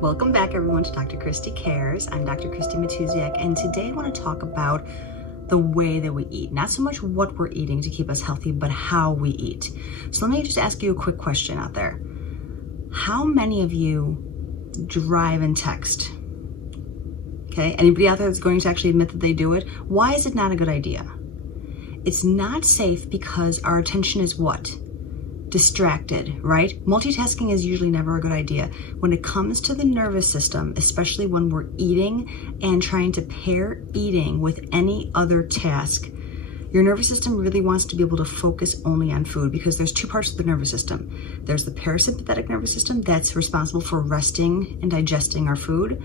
Welcome back everyone to Dr. Christy Cares. I'm Dr. Christy Matuziak, and today I want to talk about the way that we eat. Not so much what we're eating to keep us healthy, but how we eat. So let me just ask you a quick question out there. How many of you drive and text? Okay, anybody out there that's going to actually admit that they do it? Why is it not a good idea? It's not safe because our attention is what? Distracted, right? Multitasking is usually never a good idea. When it comes to the nervous system, especially when we're eating and trying to pair eating with any other task, your nervous system really wants to be able to focus only on food because there's two parts of the nervous system. There's the parasympathetic nervous system that's responsible for resting and digesting our food.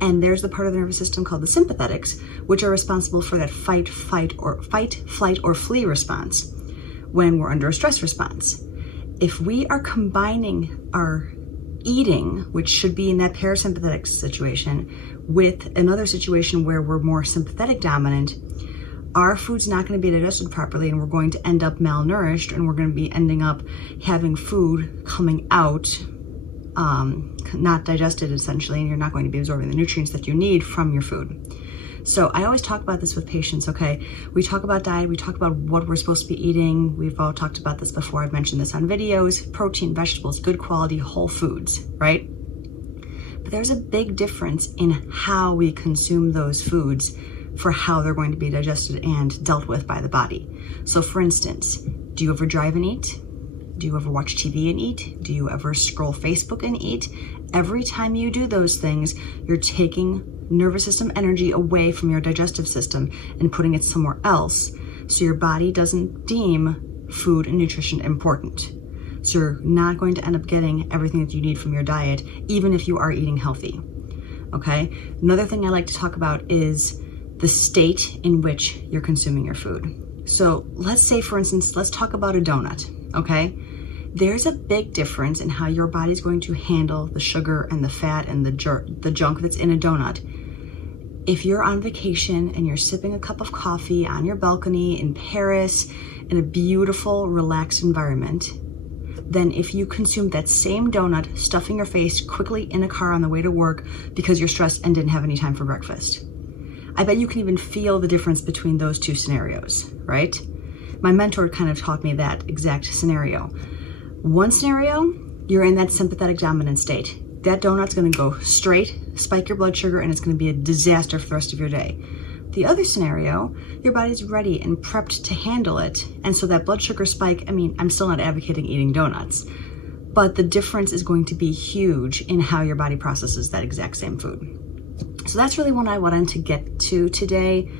And there's the part of the nervous system called the sympathetics, which are responsible for that fight, flight, or flee response when we're under a stress response. If we are combining our eating, which should be in that parasympathetic situation, with another situation where we're more sympathetic dominant, our food's not going to be digested properly and we're going to end up malnourished, and we're going to be ending up having food coming out not digested essentially, and you're not going to be absorbing the nutrients that you need from your food. So I always talk about this with patients, okay? We talk about diet, we talk about what we're supposed to be eating. We've all talked about this before. I've mentioned this on videos: protein, vegetables, good quality, whole foods, right? But there's a big difference in how we consume those foods for how they're going to be digested and dealt with by the body. So for instance, do you ever drive and eat? Do you ever watch TV and eat? Do you ever scroll Facebook and eat? Every time you do those things, you're taking nervous system energy away from your digestive system and putting it somewhere else, so your body doesn't deem food and nutrition important. So you're not going to end up getting everything that you need from your diet, even if you are eating healthy. Okay? Another thing I like to talk about is the state in which you're consuming your food. So let's say, for instance, let's talk about a donut, okay? There's a big difference in how your body's going to handle the sugar and the fat and the junk that's in a donut. If you're on vacation and you're sipping a cup of coffee on your balcony in Paris in a beautiful, relaxed environment, then if you consume that same donut, stuffing your face quickly in a car on the way to work because you're stressed and didn't have any time for breakfast, I bet you can even feel the difference between those two scenarios, right? My mentor kind of taught me that exact scenario. One scenario, you're in that sympathetic dominant state. That donut's gonna go straight, spike your blood sugar, and it's gonna be a disaster for the rest of your day. The other scenario, your body's ready and prepped to handle it. And so that blood sugar spike, I'm still not advocating eating donuts, but the difference is going to be huge in how your body processes that exact same food. So that's really what I wanted to get to today.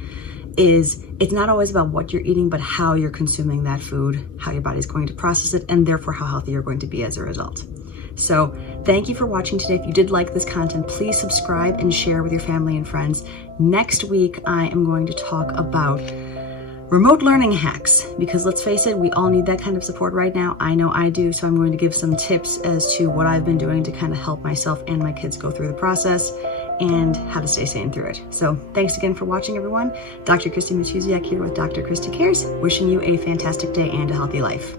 Is it's not always about what you're eating, but how you're consuming that food, how your body's going to process it, and therefore how healthy you're going to be as a result. So thank you for watching today. If you did like this content, please subscribe and share with your family and friends. Next week, I am going to talk about remote learning hacks, because let's face it, we all need that kind of support right now. I know I do, so I'm going to give some tips as to what I've been doing to kind of help myself and my kids go through the process and how to stay sane through it. So thanks again for watching, everyone. Dr. Christy Matuziak here with Dr. Christy Cares, wishing you a fantastic day and a healthy life.